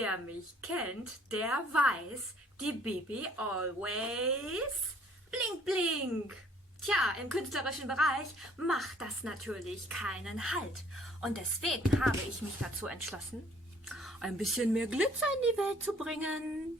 Wer mich kennt, der weiß, die Bibi always blink blink. Tja, im künstlerischen Bereich macht das natürlich keinen Halt. Und deswegen habe ich mich dazu entschlossen, ein bisschen mehr Glitzer in die Welt zu bringen.